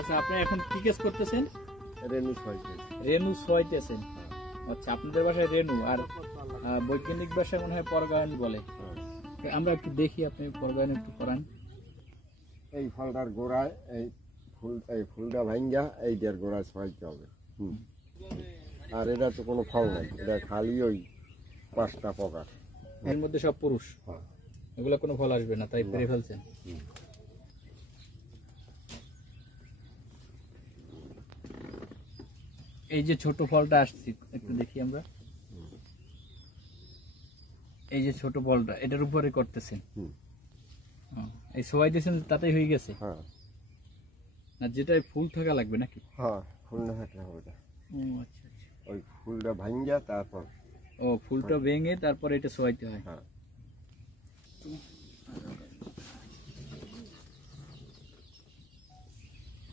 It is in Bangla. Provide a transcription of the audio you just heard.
আচ্ছা, আপনি এখন কি কাজ করতেছেন? রেনু ছয়তে। রেনু ছোয়াইতেছেন। আচ্ছা, আপনাদের বাসায় রেনু, আর বৈজ্ঞানিক ভাষায় মনে হয় পরাগায়ন বলে। তো আমরা একটু দেখি, আপনি পরাগায়ন একটু করান। এই ফলটার গোড়ায় এই ফুলটা ভাঙ্গা এইটার গোড়ায় ছড়াইতে হবে। আর এটা তো কোনো ফল নাই, এটা খালি ওই 5টা প্রকার। এর মধ্যে সব পুরুষ, হ্যাঁ। এগুলো কোনো ফল আসবে না, তাই পেরে ফেলছেন। এই যে ছোট ফলটা আসছে, একটু দেখি আমরা। এই যে ছোট ফলটা, এটার উপরে করতেছেন। এই সবাই দিয়েছেন, তাতেই হয়ে গেছে। হ্যাঁ না, যেটাই ফুল থাকা লাগবে নাকি? হ্যাঁ, ফুল না থাকলে হবে না। আচ্ছা আচ্ছা। ওই ফুলটা ভাঙ্গা তারপর। ও, ফুলটা ভেঙে তারপরে এটা শোয়াইতে হয়। হ্যাঁ।